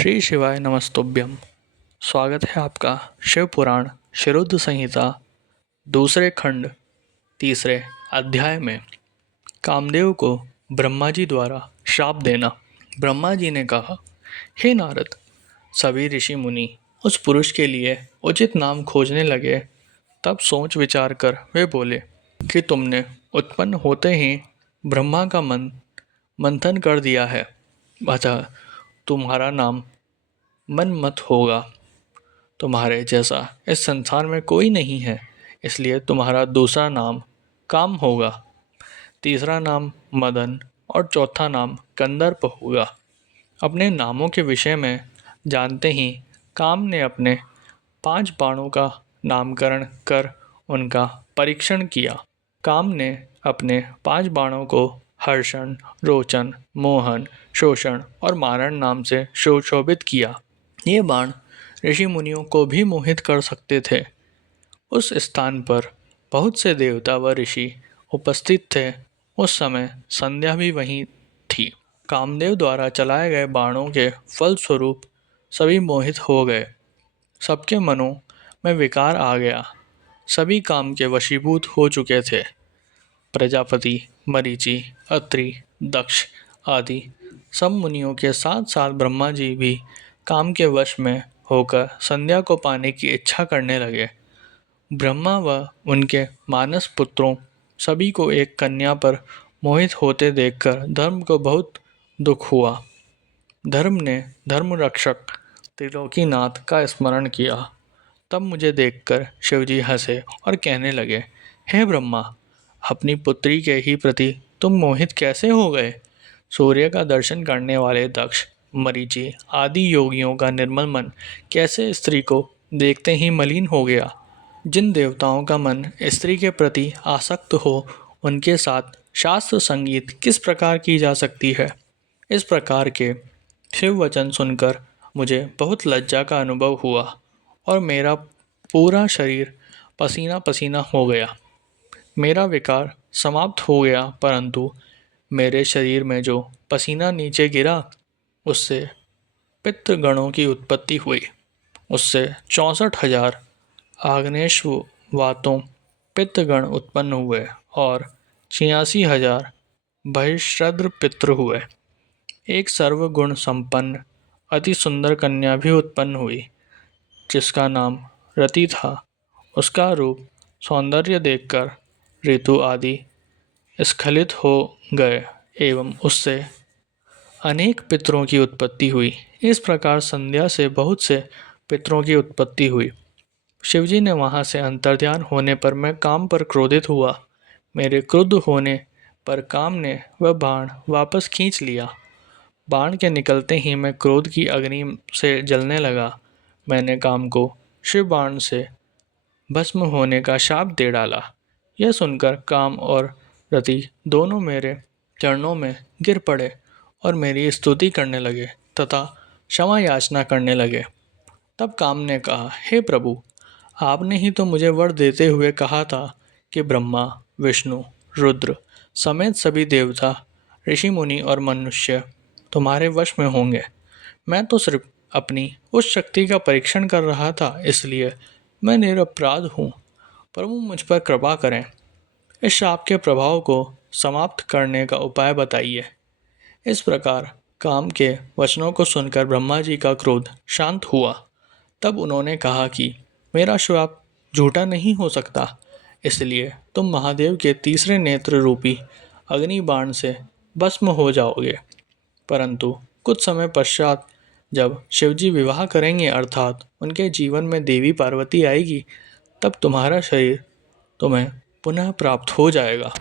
श्री शिवाय नमस्तुभ्यम। स्वागत है आपका शिव पुराण शिरुद्ध संहिता दूसरे खंड तीसरे अध्याय में। कामदेव को ब्रह्मा जी द्वारा श्राप देना। ब्रह्मा जी ने कहा, हे नारद, सभी ऋषि मुनि उस पुरुष के लिए उचित नाम खोजने लगे। तब सोच विचार कर वे बोले कि तुमने उत्पन्न होते ही ब्रह्मा का मंथन कर दिया है, अतः तुम्हारा नाम मनमत होगा। तुम्हारे जैसा इस संसार में कोई नहीं है, इसलिए तुम्हारा दूसरा नाम काम होगा, तीसरा नाम मदन और चौथा नाम कंदर्प होगा। अपने नामों के विषय में जानते ही काम ने अपने 5 बाणों का नामकरण कर उनका परीक्षण किया। काम ने अपने 5 बाणों को हर्षण, रोचन, मोहन, शोषण और मारण नाम से सुशोभित किया। ये बाण ऋषि मुनियों को भी मोहित कर सकते थे। उस स्थान पर बहुत से देवता व ऋषि उपस्थित थे। उस समय संध्या भी वहीं थी। कामदेव द्वारा चलाए गए बाणों के फलस्वरूप सभी मोहित हो गए। सबके मनों में विकार आ गया। सभी काम के वशीभूत हो चुके थे। प्रजापति, मरीचि, अत्रि, दक्ष आदि सब मुनियों के साथ साथ ब्रह्मा जी भी काम के वश में होकर संध्या को पाने की इच्छा करने लगे। ब्रह्मा व उनके मानस पुत्रों सभी को एक कन्या पर मोहित होते देखकर धर्म को बहुत दुख हुआ। धर्म ने धर्मरक्षक त्रिलोकीनाथ का स्मरण किया। तब मुझे देखकर शिवजी हंसे और कहने लगे, हे ब्रह्मा, अपनी पुत्री के ही प्रति तुम मोहित कैसे हो गए? सूर्य का दर्शन करने वाले दक्ष, मरीचि आदि योगियों का निर्मल मन कैसे स्त्री को देखते ही मलिन हो गया? जिन देवताओं का मन स्त्री के प्रति आसक्त हो, उनके साथ शास्त्र संगीत किस प्रकार की जा सकती है? इस प्रकार के शिव वचन सुनकर मुझे बहुत लज्जा का अनुभव हुआ और मेरा पूरा शरीर पसीना पसीना हो गया। मेरा विकार समाप्त हो गया, परंतु मेरे शरीर में जो पसीना नीचे गिरा, उससे पितृगणों की उत्पत्ति हुई। उससे 64,000 आग्नेश वातों पितृगण उत्पन्न हुए और 86,000 बहिश्रद्र पितृ हुए। एक सर्वगुण संपन्न अति सुंदर कन्या भी उत्पन्न हुई, जिसका नाम रति था। उसका रूप सौंदर्य देखकर ऋतु आदि स्खलित हो गए एवं उससे अनेक पितरों की उत्पत्ति हुई। इस प्रकार संध्या से बहुत से पितरों की उत्पत्ति हुई। शिवजी ने वहाँ से अंतर्ध्यान होने पर मैं काम पर क्रोधित हुआ। मेरे क्रुद्ध होने पर काम ने वह बाण वापस खींच लिया। बाण के निकलते ही मैं क्रोध की अग्नि से जलने लगा। मैंने काम को शिव बाण से भस्म होने का शाप दे डाला। यह सुनकर काम और रति दोनों मेरे चरणों में गिर पड़े और मेरी स्तुति करने लगे तथा क्षमा याचना करने लगे। तब काम ने कहा, हे प्रभु, आपने ही तो मुझे वर देते हुए कहा था कि ब्रह्मा, विष्णु, रुद्र समेत सभी देवता, ऋषि मुनि और मनुष्य तुम्हारे वश में होंगे। मैं तो सिर्फ अपनी उस शक्ति का परीक्षण कर रहा था, इसलिए मैं निरपराध हूँ। प्रभु मुझ पर कृपा करें। इस शाप के प्रभाव को समाप्त करने का उपाय बताइए। इस प्रकार काम के वचनों को सुनकर ब्रह्मा जी का क्रोध शांत हुआ। तब उन्होंने कहा कि मेरा श्राप झूठा नहीं हो सकता, इसलिए तुम महादेव के तीसरे नेत्र रूपी अग्नि बाण से भस्म हो जाओगे। परंतु कुछ समय पश्चात जब शिवजी विवाह करेंगे, अर्थात उनके जीवन में देवी पार्वती आएगी, तब तुम्हारा शरीर तुम्हें पुनः प्राप्त हो जाएगा।